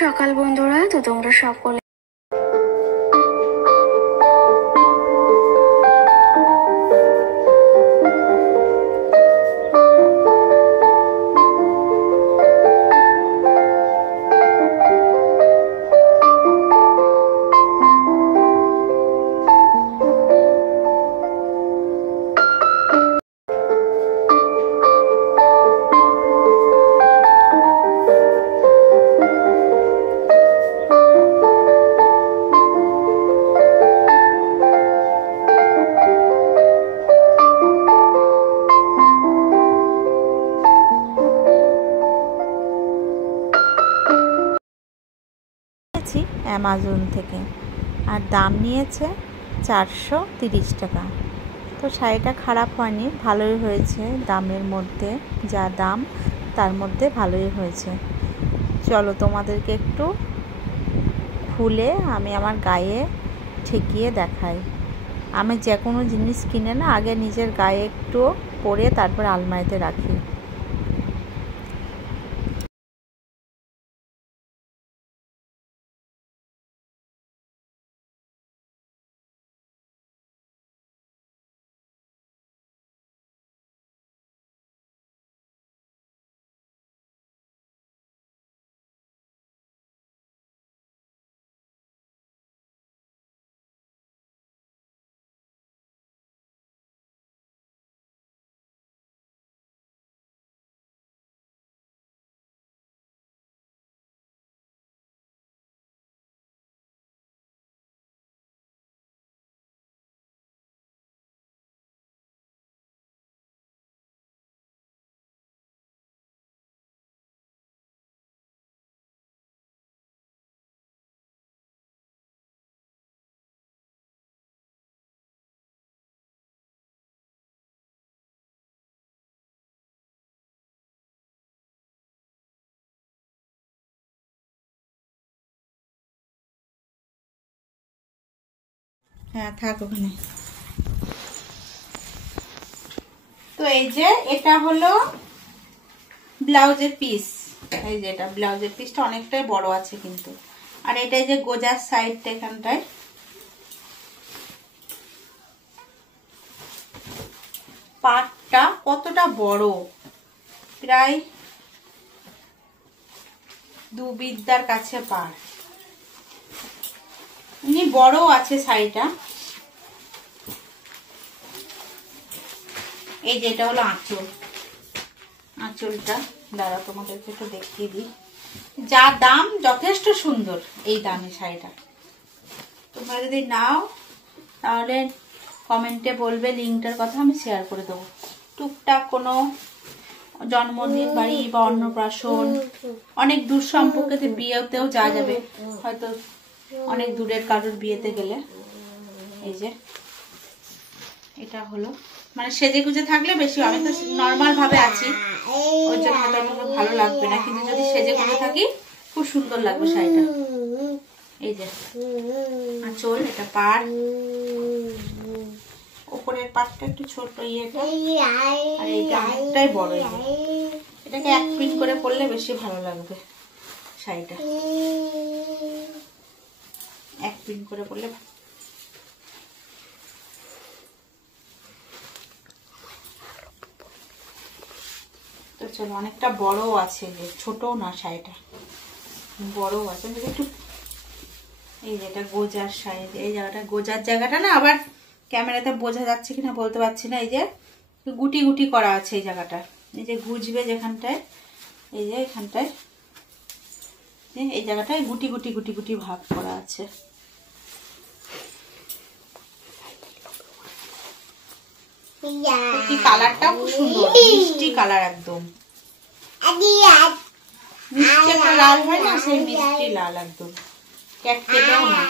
সকাল বন্ধুরা, তো তোমরা সকলে অ্যামাজন থেকে, আর দাম নিয়েছে 430 টাকা। তো শাড়িটা খারাপ হয়নি, ভালোই হয়েছে। দামের মধ্যে যা দাম তার মধ্যে ভালোই হয়েছে। চলো তোমাদেরকে একটু খুলে আমি আমার গায়ে ঠেকিয়ে দেখাই। আমি যে কোনো জিনিস কিনে না আগে নিজের গায়ে একটু পরে তারপর আলমারিতে রাখি। হ্যাঁ, থাক ওখানে। তো এই যে এটা হলো ব্লাউজের পিস। এই যে এটা ব্লাউজের পিসটা অনেকটাই বড় আছে কিন্তু। আর এটা যে গোজার সাইডটা, এখানটায় পাটটা কতটা বড়, প্রায় 2 বিদ্যার কাছে পাট। এমনি বড় আছে শাড়িটা। এই যে এটা হলো আঁচল। আঁচলটা দাঁড়া তোমাদেরকে একটু দেখিয়ে দিই। যা দাম যথেষ্ট সুন্দর এই দামে শাড়িটা। তোমরা যদি নাও তাহলে কমেন্টে বলবে, লিঙ্কটার কথা আমি শেয়ার করে দেবো। টুকটাক কোনো জন্মদিন বাড়ি বা অন্নপ্রাশন, অনেক দূর সম্পর্কে বিয়েতেও যাওয়া যাবে, হয়তো অনেক দূরের কারোর বিয়েতে গেলে। এই যে এটা হলো মানে সেজে গুজে থাকলে বেশি, আমি তো নর্মাল ভাবে আছি ওই জন্য হয়তো আমাকে ভালো লাগবে না, কিন্তু যদি সেজে গুজে থাকি খুব সুন্দর লাগবে শাড়িটা। এই যে আঁচল, এটা পাড়, উপরের পাটটা একটু ছোট ইয়েটা, আর এইটা অনেকটাই বড়। এটাকে এক প্রিন্ট করে পরলে বেশি ভালো লাগবে শাড়িটা, এক প্রিন্ট করে পরলে। তো চলো, অনেকটা বড় আছে, যে ছোটও না শাড়িটা, বড় আছে একটু। এই যে এটা গোজার শাড়ি, এই জায়গাটা গোজার জায়গাটা না, আবার ক্যামেরাতে বোঝা যাচ্ছে কিনা বলতে পারছি না। এই যে গুটি গুটি করা আছে এই জায়গাটা, এই যে গুজবে যেখানটায়, এই যে এখানটায় এই জায়গাটায় গুটি গুটি গুটি গুটি ভাগ করা আছে। কালারটাও খুব সুন্দর, মিষ্টি কালার, একদম মিষ্টি একটা লাল হয় না, সেই মিষ্টি লাল একদম, ক্যাটকেটেও না।